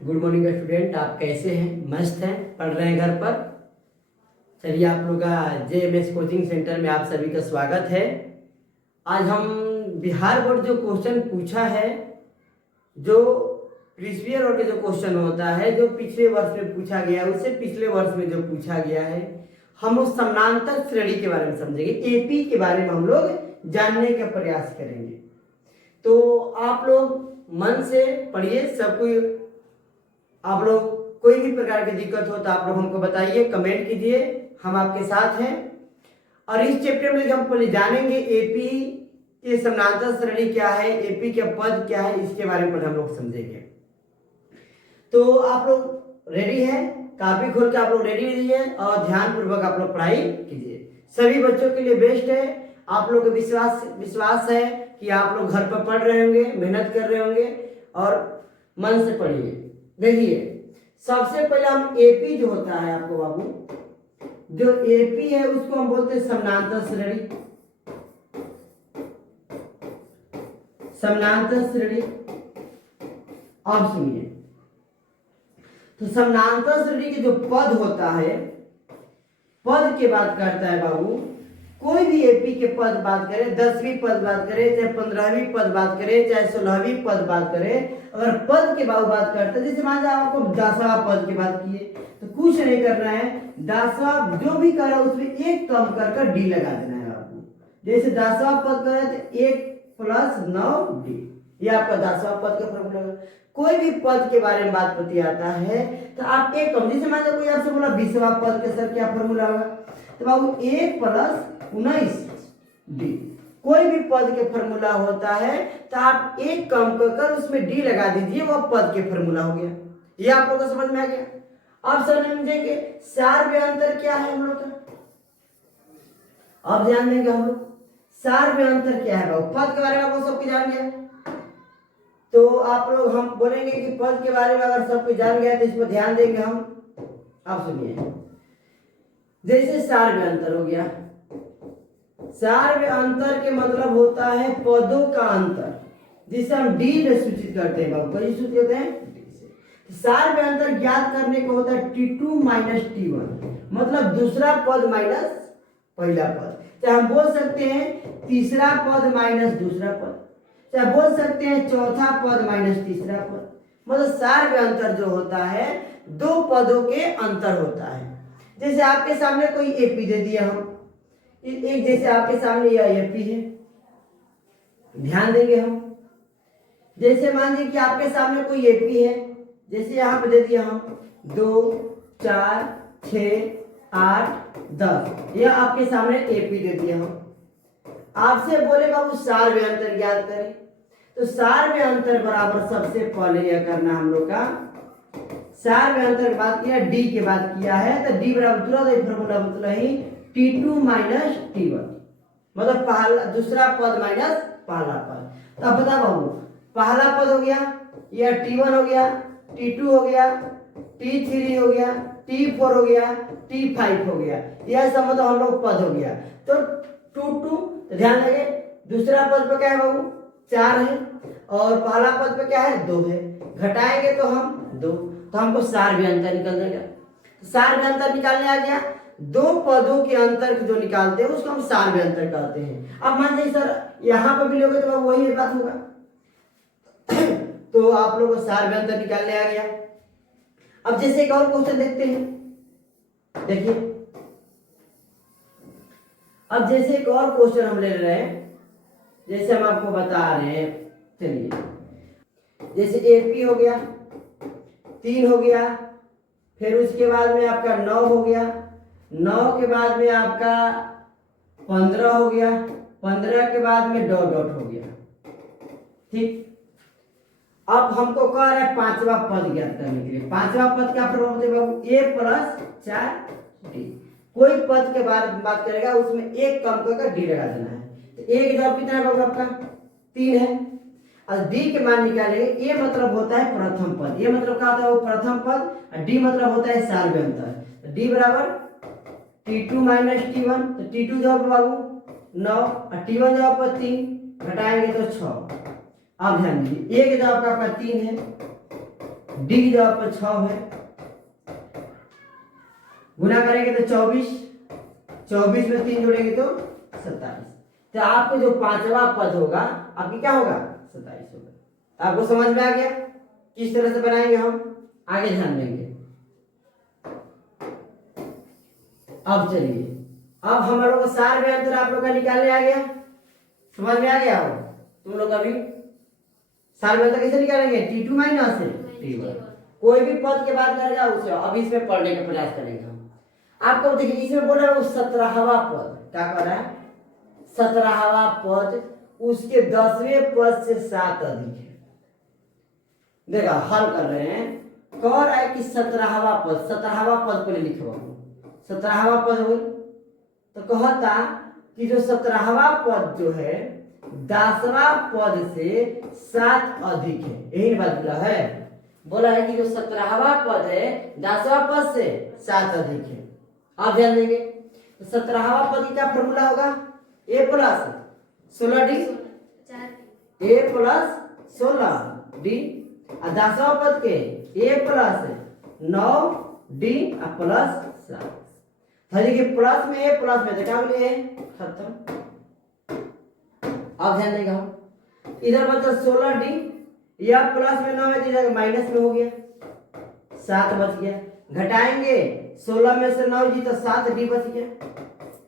Good morning student. आप कैसे हैं? मस्त हैं? पढ़ रहे हैं घर पर? चलिए, आप लोग का JMS कोचिंग सेंटर में आप सभी का स्वागत है। आज हम बिहार बोर्ड जो क्वेश्चन पूछा है, जो प्रीवियस ईयर के जो क्वेश्चन होता है, जो पिछले वर्ष में पूछा गया है, उससे पिछले वर्ष में जो पूछा गया है, हम उस समानांतर श्रेणी के बारे में समझेंगे। AP के बारे में हम लोग जानने का प्रयास करेंगे। तो आप लोग मन से पढ़िए। सब कोई, आप लोग कोई भी प्रकार की दिक्कत हो तो आप लोग हमको बताइए, कमेंट कीजिए, हम आपके साथ हैं। और इस चैप्टर में हम पहले जानेंगे AP के समानांतर श्रेणी क्या है, AP के पद क्या है, इसके बारे में हम लोग समझेंगे। तो आप लोग रेडी हैं? कॉपी खोल के आप लोग रेडी रहिए और ध्यान पूर्वक आप लोग पढ़ाई कीजिए। सभी बच्चों के लिए बेस्ट है। आप लोग को विश्वास है कि आप लोग घर पर पढ़ रहे होंगे, मेहनत कर रहे होंगे और मन से पढ़िए। देखिए, सबसे पहले हम AP जो होता है, आपको बाबू, जो AP है उसको हम बोलते हैं समानांतर श्रेणी। समानांतर श्रेणी। अब सुनिए, तो समानांतर श्रेणी के जो पद होता है, पद के बात करता है बाबू, कोई भी AP के पद बात करे, 10वीं पद बात करे, चाहे 15वीं पद बात करे, चाहे 16वीं पद बात करे, अगर पद के बाबू बात करते हैं, जैसे मान लो आपको 10वां पद की बात किए, तो कुछ नहीं करना है, 10वां जो भी करा उसमें एक कम कर डी लगा देना है आपको। जैसे 10वां पद करे तो 1 + 9 डी, ये आपका 10वां पद का फॉर्मूला। कोई भी पद के बारे में बात बतियाता है तो आप एक कम, जैसे मान लो कोई आपसे बोला 20वां पद के सर क्या फॉर्मूला होगा, तो बाबू 1 + 19 डी। कोई भी पद के फॉर्मूला होता है तो आप एक कम कर उसमें डी लगा दीजिए, वो पद के फॉर्मूला हो गया। ये आप लोगों को समझ में आ गया? अब समझेंगे सार में अंतर क्या है हम लोग का। अब ध्यान देंगे हम लोग, सार में अंतर क्या है बाबू। पद के बारे में आपको सब कुछ जान गया, तो आप लोग, हम बोलेंगे कि पद के बारे में अगर सब कुछ जान गया तो इस पर ध्यान देंगे हम। अब सुनिए, जैसे सार में अंतर हो गया। सार में अंतर के मतलब होता है पदों का अंतर, जिसे हम डी से सूचित करते हैं बाबू। कैसे सूचित करते हैं? सार में अंतर ज्ञात करने को होता है T2 - T1, मतलब दूसरा पद माइनस पहला पद। चाहे हम बोल सकते हैं तीसरा पद माइनस दूसरा पद, चाहे बोल सकते हैं चौथा पद माइनस तीसरा पद। मतलब सार में अंतर जो होता है, दो पदों के अंतर होता है। जैसे आपके सामने कोई AP दे दिया हम, एक जैसे आपके सामने यह AP है, ध्यान देंगे हम। जैसे मान लीजिए कि आपके सामने कोई AP है, जैसे यहाँ पे दे दिया हम 2, 4, 6, 8, 10, यह आपके सामने AP दे दिया हम। आपसे बोले बाबू सार में अंतर ज्ञात करें, तो सार में अंतर बराबर सबसे पहले यह करना हम लोग का, सार में अंतर की बात किया, डी की बात किया है, तो डी बराबर तुरंत फॉर्मूला मतलब ही T2 - T1, मतलब पहला दूसरा पद माइनस पहला पद। तो अब बता बाबू, पहला पद हो गया, यह T1 हो गया, T2 हो गया, T3 हो गया, T4 हो गया, T5 हो गया, यह सब मतलब हम लोग पद हो गया। तो 2 ध्यान लगे, दूसरा पद पे क्या है बाबू? 4 है, और पहला पद पे क्या है? 2 है। घटाएंगे तो हम 2, तो हमको सार में अंतर निकल जाएगा। सार में अंतर निकालने आ गया, दो पदों के अंतर जो निकालते हैं उसको हम सार में अंतर कहते हैं। अब मान लीजिए सर यहाँ पर भी लोगे तो वही बात होगा। तो आप लोगों को सार में अंतर निकालने आ गया। अब जैसे एक और क्वेश्चन देखते हैं, देखिए। अब जैसे एक और क्वेश्चन हम ले रहे हैं, जैसे हम आपको बता रहे हैं, चलिए, जैसे AP हो गया, 3 हो गया, फिर उसके बाद में आपका 9 हो गया, 9 के बाद में आपका 15 हो गया, 15 के बाद में डॉट डॉट हो गया। ठीक, अब हमको कह रहा है पांचवा पद ज्ञात करने के लिए। पांचवा पद क्या प्रभाव है बाबू? A + 4 D। कोई पद के बात करेगा उसमें एक कम कर डी लगा देना है। तो एक जवाब कितना है बाबू आपका? 3 है। और डी के मान निकालेंगे। ए मतलब होता है प्रथम पद, ये मतलब क्या होता है? वो प्रथम पद, और डी मतलब होता है सार में अंतर। तो डी बराबर T2 - T1, तो T2 जवाब बाबू 9, और T1 जवाब पर 3, घटाएंगे तो 6। अब ध्यान दीजिए, एक जवाब का आपका 3 है, डी की जगह पर 6 है, गुना करेंगे तो 24, 24 में 3 जोड़ेंगे तो 27। तो आपको जो पांचवा पद होगा आपकी क्या होगा 27 होगा। आपको समझ में आ गया किस तरह से बनाएंगे हम, आगे ध्यान देंगे। अब चलिए, अब हम लोग का सार में अंतर आप लोग का निकालने आ गया, समझ में आ गया हो तुम लोग अभी सार में अंतर कैसे निकालेंगे, T2 माइनस T1। कोई भी पद के बाद करेगा उसे अब इसमें पढ़ने का प्रयास करेंगे हम। आपको देखिए इसमें बोल रहा है 17वां पद, क्या कर रहा है 17वां पद, उसके 10वें पद से 7 अधिक है। देखा हल कर रहे हैं, कह रहा है कि 17वां पद, 17वां पद पहले लिखो, 17वां पद हो तो कहता कि जो 17वां पद जो है 10वां पद से 7 अधिक है, यही बात बोला है। बोला है कि जो 17वां पद है 10वां पद से 7 अधिक है। आप ध्यान देंगे तो 17वां पद की क्या फॉर्मूला होगा, a plus 16d, a plus 16d, और 10वां पद के a प्लस 9d प्लस 7। देखिए प्लस में a प्लस में तो क्या बोलिए खत्म। अब ध्यान देगा हम इधर बचा 16d, या प्लस में 9 में तो माइनस में हो गया, 7 बच गया, घटाएंगे 16 में से 9 जी तो 7d बच गया।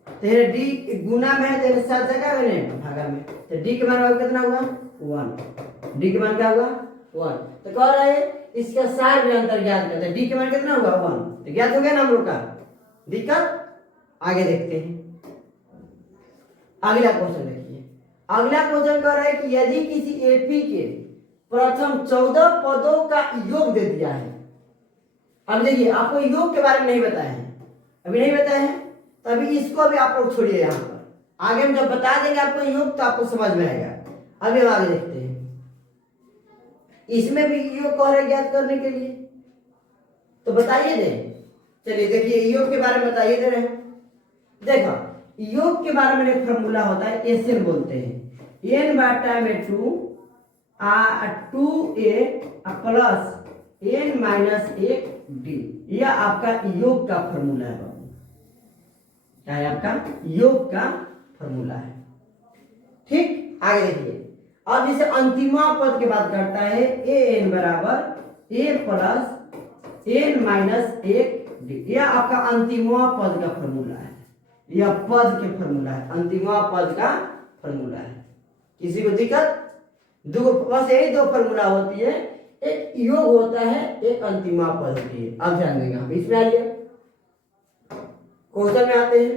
तो डी गुना में है तो 7 जगह में भागा में, तो डी के मान कितना हुआ 1, डी के मान क्या हुआ 1। तो कह रहे हैं इसका सार में अंतर ज्ञात करते हैं, डी के मान कितना हुआ 1, तो ज्ञात हो गया ना हम लोग का दिक्कत। आगे देखते हैं अगला क्वेश्चन, देखिए अगला क्वेश्चन कह रहा है कि यदि किसी एपी के प्रथम 14 पदों का योग दे दिया है। अब देखिए आपको योग के बारे में नहीं बताया है, अभी नहीं बताया है, तभी इसको अभी आप लोग छोड़िए यहाँ पर, आगे हम जब बता देंगे आपको योग तो आपको समझ में आएगा। अभी हम आगे देखते हैं, इसमें भी योग कह रहे ज्ञात करने के लिए, तो बताइए दे। चलिए देखिए योग के बारे में बताइए दे रहे हैं। देखो योग के बारे में एक फॉर्मूला होता है, एसएन बोलते हैं, n बाटा में 2a plus n minus 1d, यह आपका योग का फॉर्मूला है बाबू, क्या है आपका योग का फॉर्मूला है। ठीक, आगे देखिए अब जैसे अंतिमा पद की बात करता है an बराबर a plus n minus 1d, यह आपका अंतिमा पद का फॉर्मूला है, यह पद के फॉर्मूला है, अंतिमा पद का फॉर्मूला है। किसी को दिक्कत, दो बस यही दो फॉर्मूला होती है, एक योग होता है एक अंतिमा पद होती है। अब ध्यान देंगे हम इसमें, आइए क्वेश्चन में आते हैं।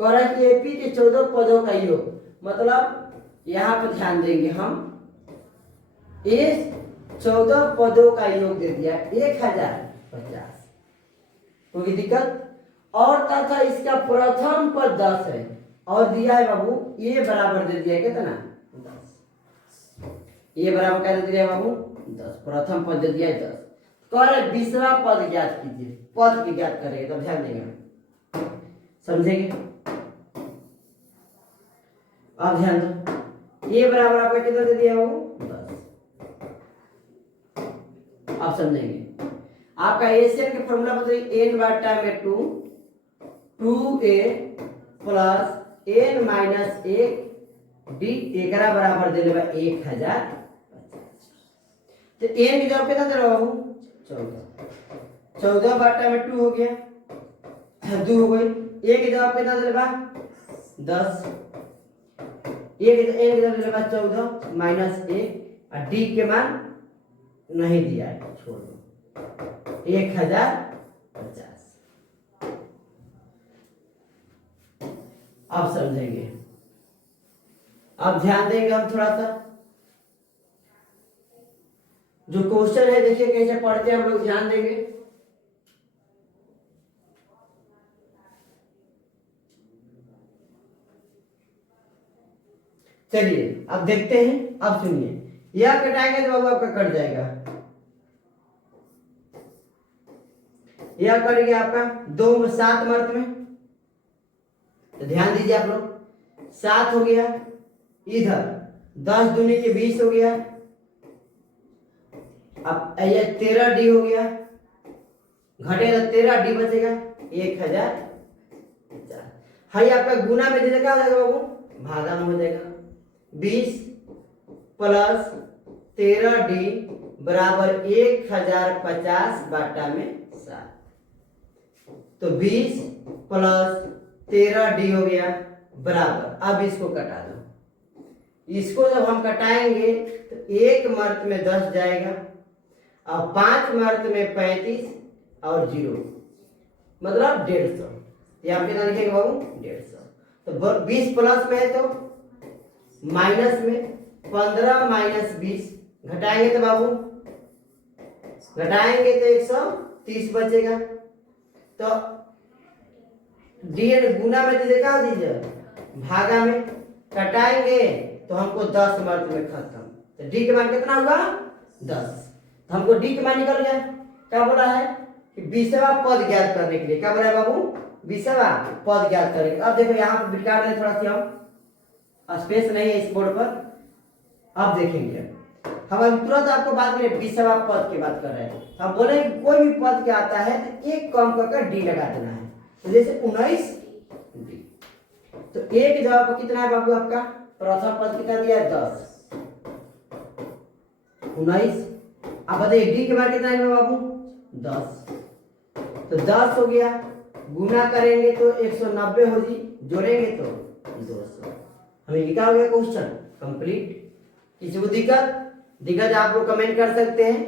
कह रहा है कि एपी के 14 पदों का योग, मतलब यहाँ पर ध्यान देंगे हम, इस 14 पदों का योग दे दिया 1050, कोई दिक्कत, और तथा इसका प्रथम पद 10 है, और दिया है बाबू ये बराबर दे दिया है कितना 10, ये बराबर क्या दे दिया है बाबू 10, प्रथम पद दे दिया है 10। कह रहे 20वां पद ज्ञात कीजिए, पद की ज्ञात करेंगे तो ध्यान देंगे समझेंगे। अब ध्यान दो, ये बराबर आपका कितना दे दिया बाबू 10। अब समझेंगे आपका एशियन के फॉर्मूला बताइए, n बाटा में 2a plus n minus 1d एकरा बराबर दे लेबा 1050। तो n की जगह कितना दे रहा हूं 14, 14 बाटा में 2 हो गया, 2 हो गई, a की जगह कितना दे लेबा 10, a की जगह दे लेबा 14 माइनस 1, और d के मान नहीं दिया है, छोड़ दो 1050। अब समझेंगे, अब ध्यान देंगे हम थोड़ा सा, जो क्वेश्चन है देखिए कैसे पढ़ते हैं हम लोग, ध्यान देंगे। चलिए अब देखते हैं, अब सुनिए, यह कटाएंगे तो बाबू आपका कट जाएगा, यह कट गया आपका 2 में 7 मर्द में, तो ध्यान दीजिए आप लोग, 7 हो गया, इधर 10 दूनी के 20 हो गया, अब ये 13D हो गया, घटेगा 13D बचेगा 1050। हाँ ये आपका गुना में दे क्या हो जाएगा बाबू, भागा में हो जाएगा। 20 प्लस 13D बराबर 1050 बाटा में 7। तो 20 प्लस 13D हो गया बराबर, अब इसको कटा दो। इसको जब हम कटाएंगे तो एक मर्त में 10 जाएगा और 5 मर्त में 35 और 0 मतलब 150। यहाँ कितना लिखेंगे बाबू, 150। तो 20 प्लस में है तो माइनस में 15 माइनस 20 घटाएंगे तो बाबू, घटाएंगे तो 130 बचेगा। तो डी गुना में देखा दीजिए, भागा में कटाएंगे तो हमको 10 मर्द में खत्म। तो डी के मान कितना हुआ, 10। तो हमको डी के मान निकल गया। क्या बोला है कि 20वां पद ज्ञात करने के लिए, क्या बोला है बाबू, 20वां पद ज्ञात करने के लिए। अब देखो यहाँ पर बिटा रहे थोड़ा सा, हम स्पेस नहीं है इस बोर्ड पर। अब देखेंगे हम अभी तुरंत आपको बात करें 20वां पद की बात कर रहे हैं। हम बोले कि कोई भी पद क्या आता है तो एक कम कर डी लगा देना है। तो जैसे 19D, तो एक जवाब पर कितना है बाबू आपका, प्रथम पद कितना दिया है 10, 19। अब बताइए डी के बाद कितना है बाबू, 10। तो 10 हो गया, गुना करेंगे तो 190 हो जी, जोड़ेंगे तो 200। हमें लिखा हो गया क्वेश्चन कंप्लीट। किसी को दिक्कत आप लोग कमेंट कर सकते हैं।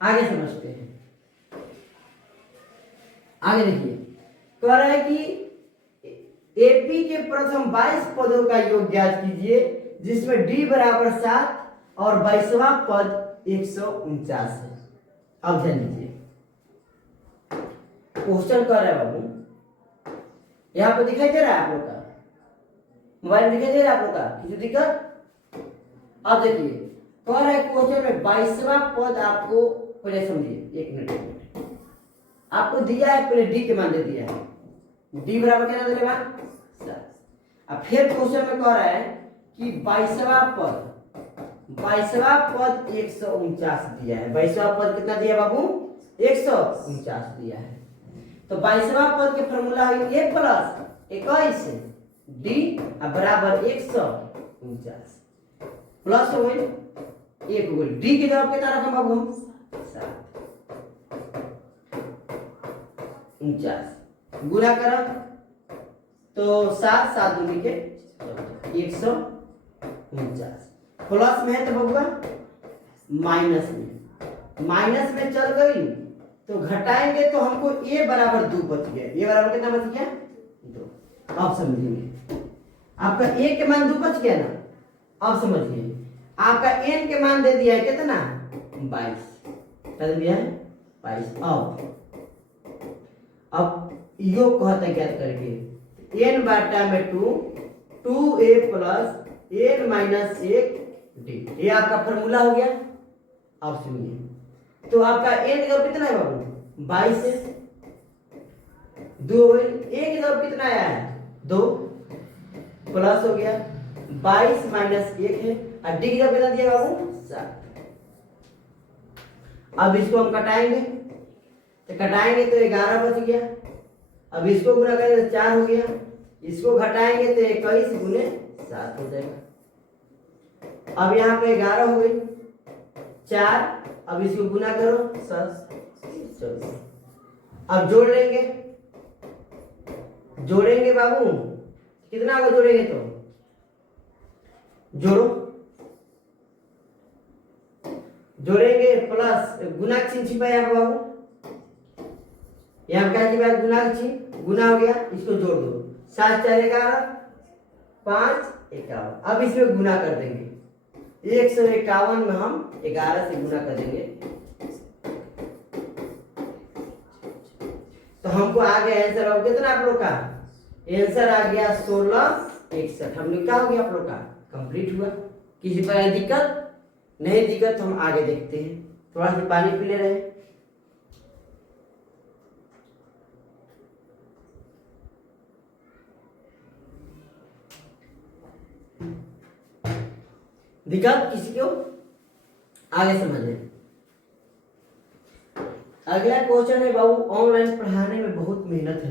आगे समझते हैं, आगे देखिए कह रहा है कि एपी के प्रथम 22 पदों का योग ज्ञात कीजिए जिसमें डी बराबर 7 और 22वां पद 149 है। अब ध्यान दीजिए, क्वेश्चन कर रहा है बाबू, यहाँ पे दिखाई दे रहा है आप लोग का, मोबाइल में दिखाई दे रहा है आप लोग का, किसी दिक्कत। अब देखिए कह रहा है क्वेश्चन में 22वां पद आपको, पहले समझिए, एक मिनट आपको दिया है, पहले डी के मान दे दिया है, डी बराबर कितना देगा 7। अब फिर क्वेश्चन में कह रहा है कि 22वां पद 149 दिया है। 22वां पद कितना दिया बाबू, 149 दिया है। तो 22वां पद के फॉर्मूला है a प्लस 21 डी बराबर 149 प्लस हो गई 1 हो गई। डी की जवाब कितना रखा बाबू हम, 749 गुना करो तो 7 7 दूनी के 149 प्लस में है तो बबुआ माइनस में चल गई तो घटाएंगे तो हमको a बराबर 2 बच गया। a बराबर कितना बच गया, 2। अब समझिए आपका a के मान 2 बच गया ना। अब समझिए आपका n के मान दे दिया है कितना, 22 कर दिया है 22। अब योग कहते हैं ज्ञात करके n बाटा में 2a plus n minus 1 D, ये आपका फॉर्मूला हो गया। अब सुनिए तो आपका n का कितना है बाबू, 22 है, 2 a की तरफ कितना आया है, 2 प्लस हो गया 22 माइनस 1 है, और डी की तरफ कितना दिया बाबू, 7। अब इसको हम कटाएंगे तो 11 बच गया। अब इसको गुना करेंगे तो 4 हो गया, इसको घटाएंगे तो 21 गुने 7 हो जाएगा। अब यहाँ पे 11 हो गई 4, अब इसको गुना करो 7। अब जोड़ेंगे बाबू कितना होगा, जोड़ेंगे तो जोड़ेंगे प्लस गुना का चिन्ह छिपा यहाँ बाबू, यहाँ क्या छिपा गुना का चिन्ह, गुना हो गया, इसको जोड़ दो 7 4 11 5 51। अब इसमें गुना कर देंगे 151 में हम 11 से गुना कर देंगे तो हमको आ गया आंसर। अब कितना आप लोग का आंसर आ गया 1661। हम लिखा हो गया आप लोग का कंप्लीट हुआ। किसी पर दिक्कत नहीं, दिक्कत तो हम आगे देखते हैं। थोड़ा सा पानी पी ले रहे हैं। दिक्कत किसी को आगे समझ लें। अगला क्वेश्चन है बाबू, ऑनलाइन पढ़ाने में बहुत मेहनत है।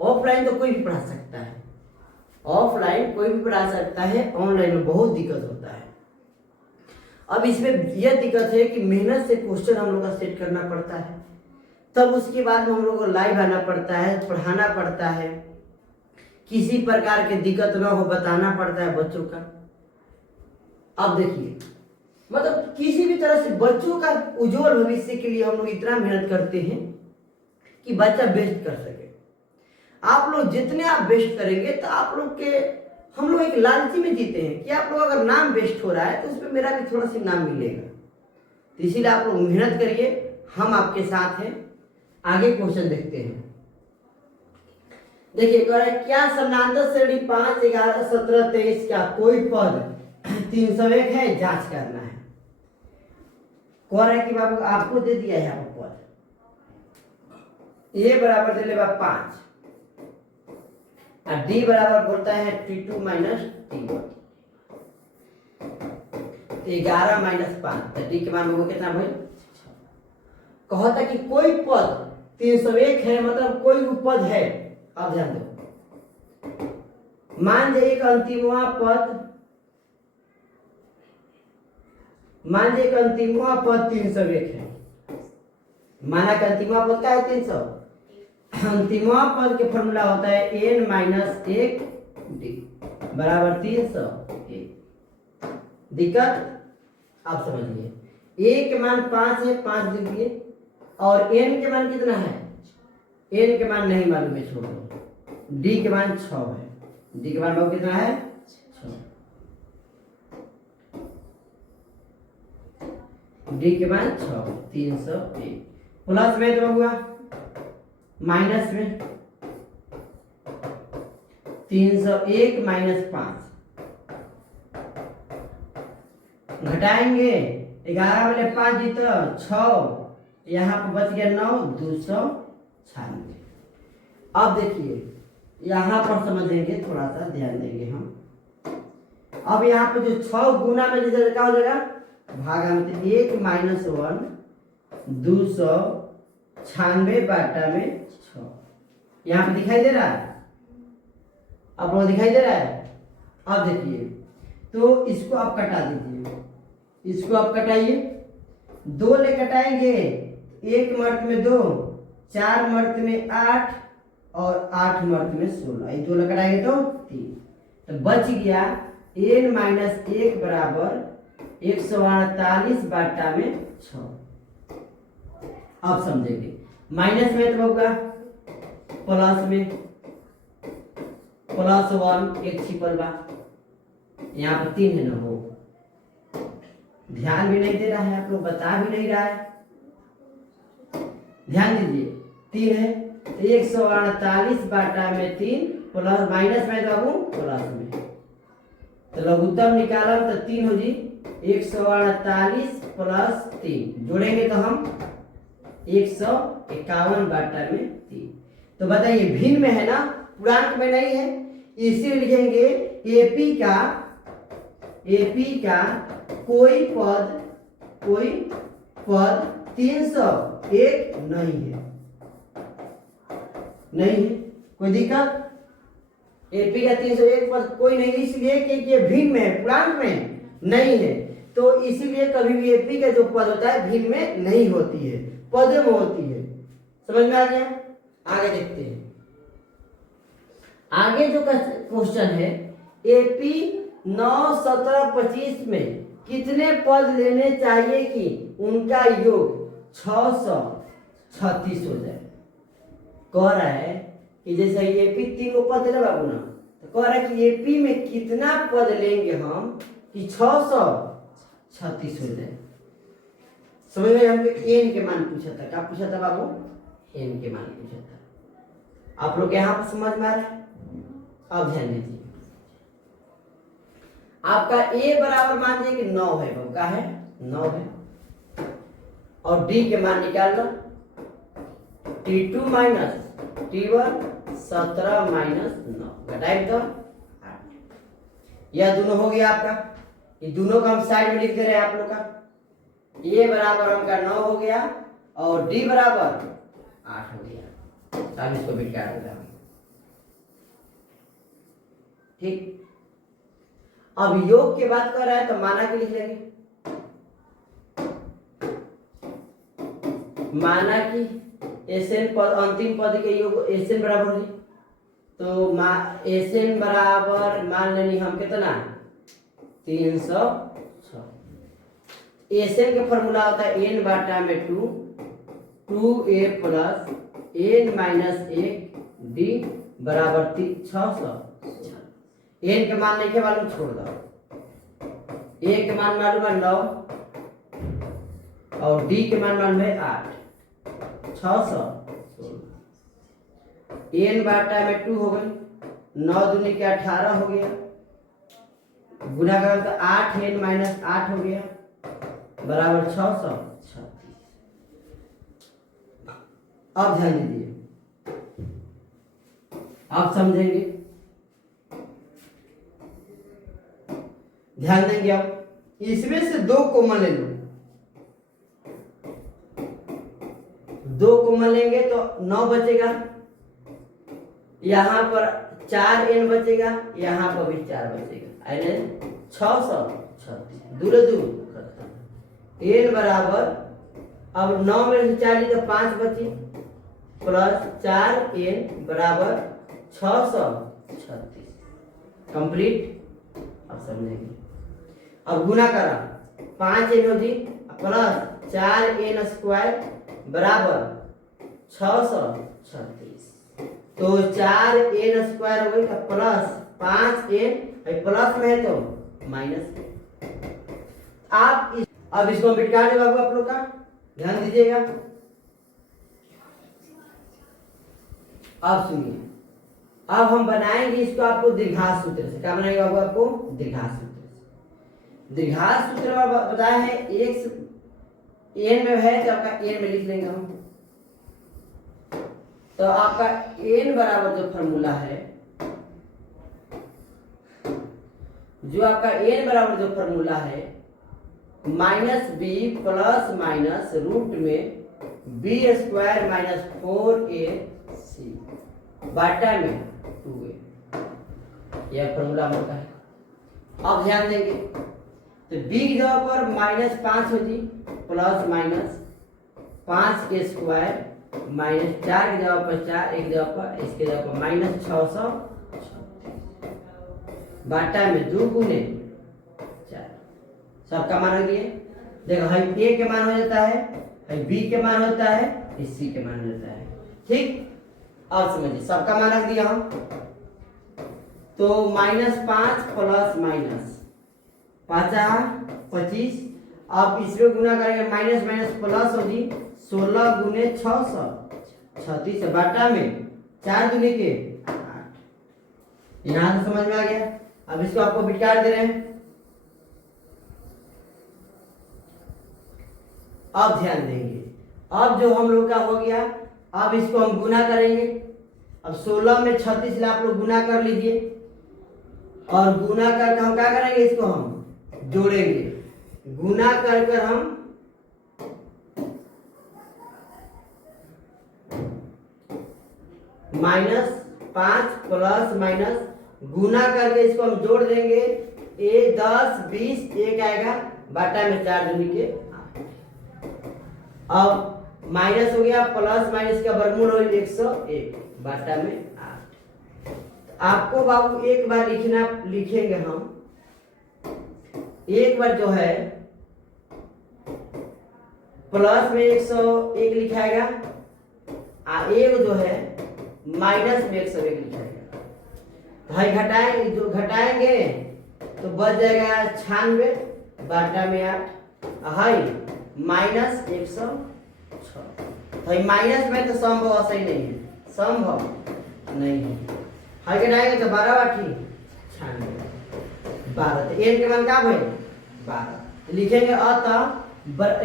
ऑफलाइन तो कोई भी पढ़ा सकता है, ऑफलाइन कोई भी पढ़ा सकता है, ऑनलाइन में बहुत दिक्कत होता है। अब इसमें यह दिक्कत है कि मेहनत से क्वेश्चन हम लोग का सेट करना पड़ता है, तब उसके बाद में हम लोग को लाइव आना पड़ता है, पढ़ाना पड़ता है, किसी प्रकार की दिक्कत ना हो बताना पड़ता है बच्चों का। अब देखिए, मतलब किसी भी तरह से बच्चों का उज्जवल भविष्य के लिए हम लोग इतना मेहनत करते हैं कि बच्चा बेस्ट कर सके। आप लोग जितने आप बेस्ट करेंगे तो आप लोग के, हम लोग एक लालची में जीते हैं कि आप लोग अगर नाम बेस्ट हो रहा है तो उसमें मेरा भी थोड़ा सा नाम मिलेगा। तो इसीलिए आप लोग मेहनत करिए, हम आपके साथ हैं। आगे क्वेश्चन देखते हैं। देखिए कह रहा है, क्या समानांतर श्रेणी 5, 11, 17, 23 का कोई पद 301 है, जांच करना है। कह रहा है कि बाबू आपको दे दिया है आपको पद, ए बराबर दे लेगा 5 और डी बराबर बोलता है T2 माइनस T1, 11 माइनस 5, तो डी के मान होगा कितना भाई? कहता कि कोई पद 301 है, मतलब कोई पद है। अब ध्यान दो, मान लीजिए एक अंतिमवा पद 301 है। माना कि अंतिमवा पद का है 300। अंतिमवा पद के फॉर्मूला होता है n माइनस 1 डी बराबर 301। दिक्कत आप समझिए, a के मान 5 है, 5 लिख दिए, और n के मान कितना है? n के मान नहीं मालूम है, छोड़ दो। d के मान 6 है, d के मान बाबू कितना है? 6। d के मान 6, 301 प्लस में तो हुआ माइनस में 301 माइनस 5 घटाएंगे, 11 में 5 जीतो 6, यहाँ पर बच गया 9, 296। अब देखिए यहाँ पर समझेंगे, थोड़ा सा ध्यान देंगे हम। अब यहाँ पर जो 6 गुना में जैसे क्या हो जाएगा, भागा में 1 माइनस 1, 296 बाटा में 6। यहाँ पे दिखाई दे रहा है, आप लोग दिखाई दे रहा है? अब देखिए, तो इसको आप कटा दीजिए, इसको आप कटाइए, 2 ले कटाएंगे, 1 मर्त में 2, 4 मर्त में 8 और 8 मर्त में 16, ये 2 ले कटाएंगे तो 3, तो बच गया n माइनस 1 बराबर 148 बाटा में 6। अब समझेंगे, माइनस में तो होगा प्लस में +1 एक छिपल बा, यहाँ पर 3 है ना, हो ध्यान भी नहीं दे रहा है, आप लोग बता भी नहीं रहा है, ध्यान दीजिए। 3 है तो 148 बाटा में 3 प्लस माइनस में बाबू प्लस में, तो लघुत्तम निकाला तो 3 हो जी, 148 प्लस 3 जोड़ेंगे तो हम 151 बाटा में 3। तो बताइए भिन्न में है ना, पूर्णांक में नहीं है, इसी लिखेंगे एपी का कोई पद 301 नहीं है, कोई दिक्कत? एपी का 301 पद कोई नहीं, इसलिए क्योंकि ये भिन्न में है, पूर्णांक में नहीं है, तो इसीलिए कभी भी एपी का जो पद होता है भिन्न में नहीं होती है, पद में होती है। समझ में आ गया? आगे देखते हैं। आगे जो क्वेश्चन है, एपी 9, 17, 25 में कितने पद लेने चाहिए कि उनका योग 636 हो जाए? कह रहा है कि जैसे एपी 3 को पद ले बाबू ना, तो कह रहा है कि एपी में कितना पद लेंगे हम कि 636 हो जाए। समझ में? हमको एन के मान पूछा था, क्या पूछा था बाबू? एन के मान पूछा था। आप लोग यहाँ पर समझ में आ रहा है? अब ध्यान दीजिए, आपका ए बराबर मान लीजिए कि 9 है, बाबू का है 9 है, और डी के मान निकाल लो, T2 माइनस T1 17 माइनस 9 घटाए तो 8। यह दोनों हो गया आपका, ये दोनों का हम साइड में लिख दे रहे हैं आप लोग का। ये बराबर हमका 9 हो गया और डी बराबर 8 हो गया। अब इसको भी काट देता हूं। ठीक, अब योग की बात कर रहा है तो माना कि लिख लेंगे, माना कि एसएन पद अंतिम पद के योग एसएन बराबर है, तो एसएन बराबर मान लेनी हम कितना 306। एसएन का फॉर्मूला होता है एन बाटा में 2a plus N minus 1 D बराबर 600। एन के मान नहीं के मालूम छोड़ दो, ए के मान मालूम है 9 और डी के मान मालूम है 8, 600। एन बाटा में 2 हो गई, 9 दूनी के 18 हो गया, गुना करें तो 8 एन माइनस 8 हो गया बराबर 636। अब ध्यान दीजिए, आप समझेंगे, ध्यान देंगे। अब इसमें से 2 कॉमन ले लो, 2 कॉमन लेंगे तो 9 बचेगा, यहाँ पर 4n बचेगा, यहाँ पर भी 4 बचेगा, यानी 636 दूर दूर खत्म। n बराबर अब 9 में से 4 ली तो 5 बची प्लस 4n बराबर 636 कंप्लीट। अब समझेंगे, अब गुना करा 5n हो जी प्लस 4n स्क्वायर बराबर 636, तो 4n स्क्वायर हो गई प्लस 5n, प्लस में है तो माइनस। आप अब इसको मिटा दे बाबू, आप लोग का ध्यान दीजिएगा। अब सुनिए, अब हम बनाएंगे इसको आपको दीर्घात सूत्र से। क्या बनाएंगे बाबू आपको दीर्घात सूत्र से। दीर्घात सूत्र बताया है x n में है तो आपका n में लिख लेंगे हम, तो आपका n बराबर जो फॉर्मूला है, जो आपका n बराबर जो फॉर्मूला है minus b plus minus root में बी स्क्वायर माइनस 4ac बाटा में 2a, यह फॉर्मूला होता है। अब ध्यान देंगे तो b की जगह पर -5 हो जी प्लस माइनस 5 के स्क्वायर माइनस 4 की जगह पर 4, एक जगह पर इसके जगह पर माइनस 600 बाटा में 2 गुने 4, सबका मान रख दिए। देखो हाई ए के मान हो जाता है, हाई बी के मान होता है, सी के मान हो जाता है। ठीक, अब समझिए सबका मान रख दिया हम, तो -5 प्लस माइनस 25, अब इसमें गुना करेंगे माइनस माइनस प्लस हो जी 16 गुने 636 बाटा में 4 दुनी के 8। यहाँ से समझ में आ गया। अब इसको आपको बिटार दे रहे हैं। अब ध्यान देंगे, अब जो हम लोग का हो गया, अब इसको हम गुना करेंगे। अब 16 में 36 आप लोग गुना कर लीजिए, और गुना करके हम क्या करेंगे, इसको हम जोड़ेंगे। गुना कर हम -5 प्लस माइनस गुना करके इसको हम जोड़ देंगे। 10 20 एक आएगा बाटा में 4 दूनी के 8। अब माइनस हो गया, प्लस माइनस का वर्गमूल हो 101 बाटा में 8। आपको बाबू एक बार लिखेंगे हम, एक बार जो है प्लस में 101 लिखाएगा, एक जो है माइनस में 101 लिखाएगा। भाई घटाएंगे, जो घटाएंगे तो बच जाएगा 96 बाटा में 8, हाई -106। भाई माइनस में तो संभव सही नहीं है, संभव नहीं है। हाई घटाएंगे तो 12 बाटी 96 12, तो एन के मान क्या भाई 12 लिखेंगे। अतः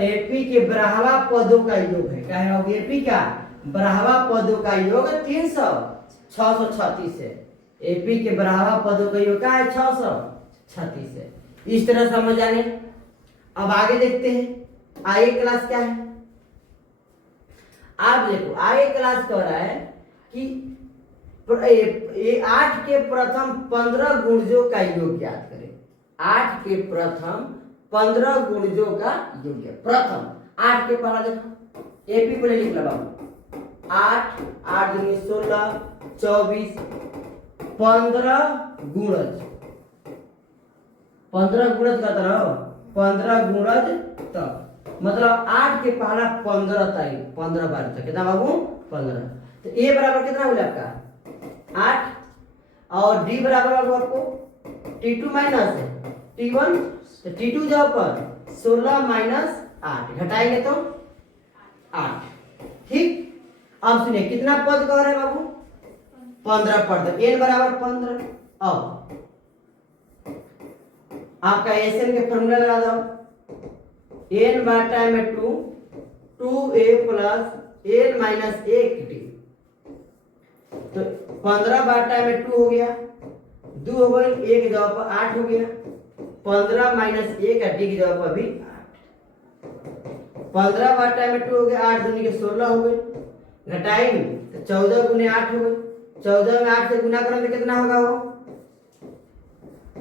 एपी के बराहवा पदों का योग है, क्या है एपी का बराहवा पदों का योग 636 है। एपी के बराहवा पदों का योग क्या है 636 है। इस तरह समझ आने। अब आगे देखते हैं, आगे क्लास क्या है। आप देखो आगे क्लास कह रहा है कि ये 8 के प्रथम 15 गुणजों का योग ज्ञात करें। 8 के प्रथम 15 गुणजों का योग प्रथम 8 के पहला देखो एपी को लिख लो बाबू 8 8 दूनी 16 24 15 गुणज 15 गुणज का तरह 15 गुणज तक मतलब 8 के पहला 15 तक 15 बार तक कितना बाबू 15। तो ए बराबर कितना हो आपका 8 और डी बराबर बाबू आपको T2 माइनस T1 तो T2 जाओ पर 16 माइनस 8 घटाएंगे तो 8 ठीक। अब सुनिए कितना पद कह रहे हैं बाबू 15 पद n बराबर 15। अब आपका एसएन के फॉर्मूला लगा दो n बाटा में 2 2a plus n minus 1t तो 15 बाटा में 2 हो गया 2 हो गई 1 की जगह पर 8 हो गया 15 माइनस 1 डी की जगह पर भी 8 15 बाटा में 2 हो गया 8 दूनी के 16 हो गए घटाएंगे तो 14 गुने 8 हो गए 14 में 8 से गुना करेंगे तो कितना होगा वो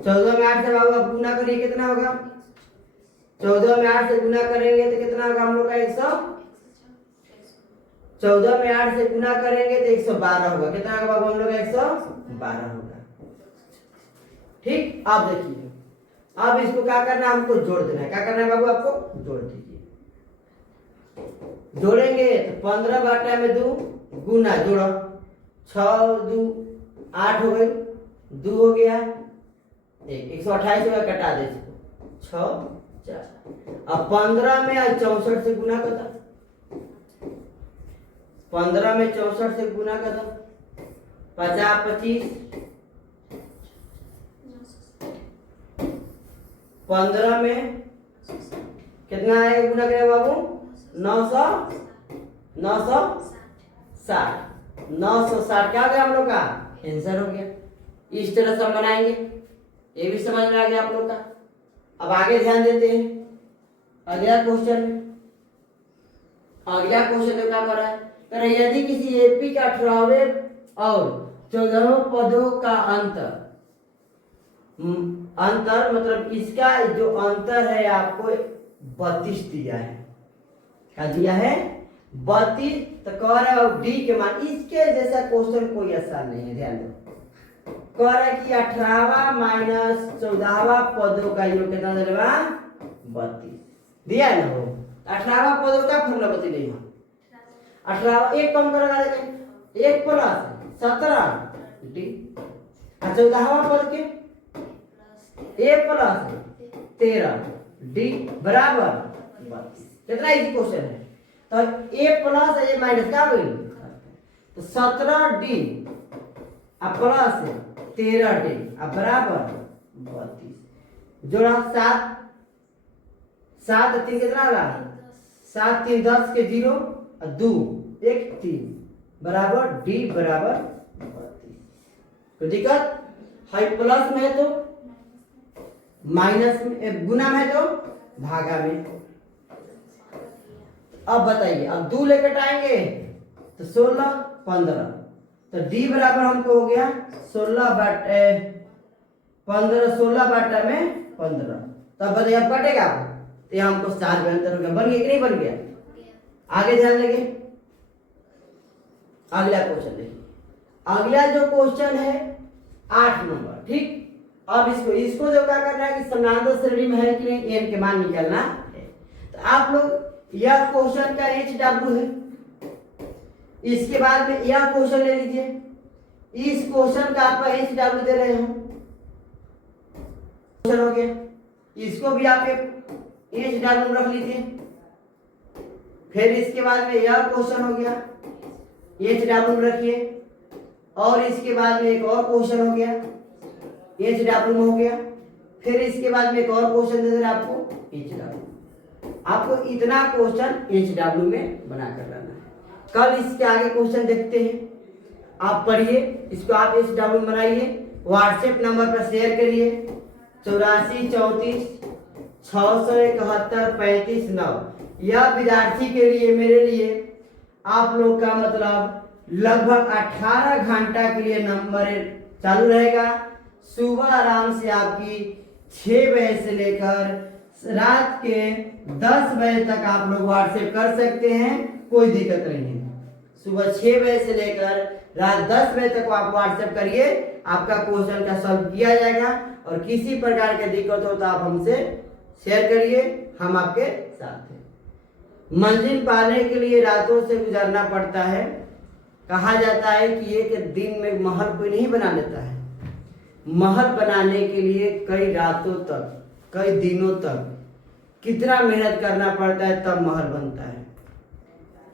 14 में 8 से बाबू आप गुना करिए कितना होगा 14 में 8 से गुना करेंगे तो कितना होगा हम लोग का 100 14 में 8 से गुना करेंगे तो 112 होगा कितना होगा बाबू हम लोग का 112 होगा ठीक। आप देखिए अब इसको क्या करना है हमको जोड़ देना है क्या करना है बाबू आपको जोड़ दीजिए जोड़ेंगे तो 15 बाटा में 2 गुना जोड़ो 6 2 8 हो गई 2 हो गया 128 होगा कटा दे 6 4 अब 15 में 64 से गुना कर दो 15 में 64 से गुना कर दो 50 25 15 में कितना आएगा गुना करेगा बाबू 960 क्या हो गया हम लोग का आंसर हो गया। इस तरह से हम बनाएंगे ये भी समझ में आ गया आप लोग का। अब आगे ध्यान देते हैं अगला क्वेश्चन में क्या कर रहा है तर यदि किसी एपी का 18वें और 14वें पदों का अंतर मतलब इसका जो अंतर है आपको 32 दिया है क्या दिया है 32 तो कह रहा है डी के मान इसके जैसा क्वेश्चन कोई आसान नहीं है ध्यान दो कह रहा है कि 18वां माइनस 14वां पदों का योग कितना देगा 32 दिया है ना वो 18वां पदों का फॉर्मूला बता नहीं है 18 एक कम करेगा देखें 1 प्लस 17 डी 14वां पद के a प्लस 13 डी बराबर 32 कितना इजी क्वेश्चन है तो a प्लस a माइनस क्या होगी तो 17 डी अब प्लस 13 डी अब बराबर 32 जोड़ा 7 7 3 कितना होगा 7 3 10 के 0 और 2 1 3 बराबर डी बराबर 32 कोई दिक्कत है प्लस में है तो माइनस में गुना में तो भागा में। अब बताइए अब 2 लेकर आएंगे तो 16 15 तो डी बराबर हमको हो गया 16 बाटे 15 16 बाटा में 15 तब बताइए अब कटेगा तो यहाँ हमको 7 में अंतर हो गया बन गया कि नहीं बन गया। आगे ध्यान देंगे अगला क्वेश्चन देखिए अगला जो क्वेश्चन है 8 नंबर ठीक। अब इसको जो क्या करना है कि समानांतर श्रेणी में है कि नहीं एन के मान निकालना है। तो आप लोग यह क्वेश्चन का एच डब्ल्यू है इसके बाद में यह क्वेश्चन ले लीजिए इस क्वेश्चन का आपका एच डब्ल्यू दे रहे हो क्वेश्चन हो गया इसको भी आप एच डब्ल्यू रख लीजिए फिर इसके बाद में यह क्वेश्चन हो गया एच डब्ल्यू रखिए और इसके बाद में एक और क्वेश्चन हो गया एच डब्ल्यू में हो गया फिर इसके बाद में एक और क्वेश्चन दे दे आपको एच डब्ल्यू आपको इतना क्वेश्चन एच डब्ल्यू में बना कर लाना है। कल इसके आगे क्वेश्चन देखते हैं आप पढ़िए इसको आप एच डब्ल्यू बनाइए व्हाट्सएप नंबर पर शेयर करिए 84 34 671 35 9 यह विद्यार्थी के लिए मेरे लिए आप लोग का मतलब लगभग 18 घंटा के लिए नंबर चालू रहेगा। सुबह आराम से आपकी 6 बजे से लेकर रात के 10 बजे तक आप लोग व्हाट्सएप कर सकते हैं, कोई दिक्कत नहीं है। सुबह 6 बजे से लेकर रात 10 बजे तक आप व्हाट्सएप करिए, आपका क्वेश्चन का सॉल्व किया जाएगा। और किसी प्रकार की दिक्कत हो तो आप हमसे शेयर करिए, हम आपके साथ हैं। मंजिल पाने के लिए रातों से गुजरना पड़ता है। कहा जाता है कि एक दिन में महल कोई नहीं बना लेता है। महल बनाने के लिए कई रातों तक, कई दिनों तक कितना मेहनत करना पड़ता है, तब महल बनता है।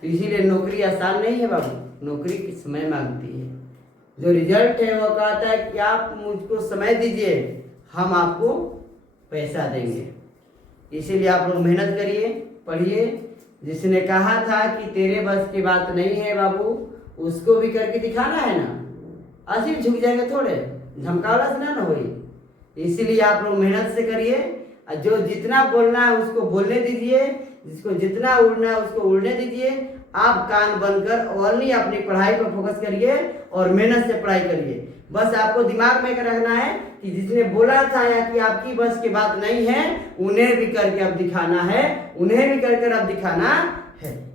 तो इसीलिए नौकरी आसान नहीं है बाबू, नौकरी की समय मांगती है। जो रिजल्ट है वो कहता है कि आप मुझको समय दीजिए, हम आपको पैसा देंगे। इसीलिए आप लोग मेहनत करिए, पढ़िए। जिसने कहा था कि तेरे बस की बात नहीं है बाबू, उसको भी करके दिखाना है ना। असीम झुक जाएगा थोड़े, धमकावला से ना होई। इसीलिए आप लोग मेहनत से करिए। जो जितना बोलना है उसको बोलने दीजिए, जिसको जितना उड़ना है उसको उड़ने दीजिए। आप कान बंद कर ओनली अपनी पढ़ाई पर फोकस करिए और मेहनत से पढ़ाई करिए। बस आपको दिमाग में रखना है कि जिसने बोला था या कि आपकी बस की बात नहीं है, उन्हें भी करके अब दिखाना है, उन्हें भी करके अब दिखाना है।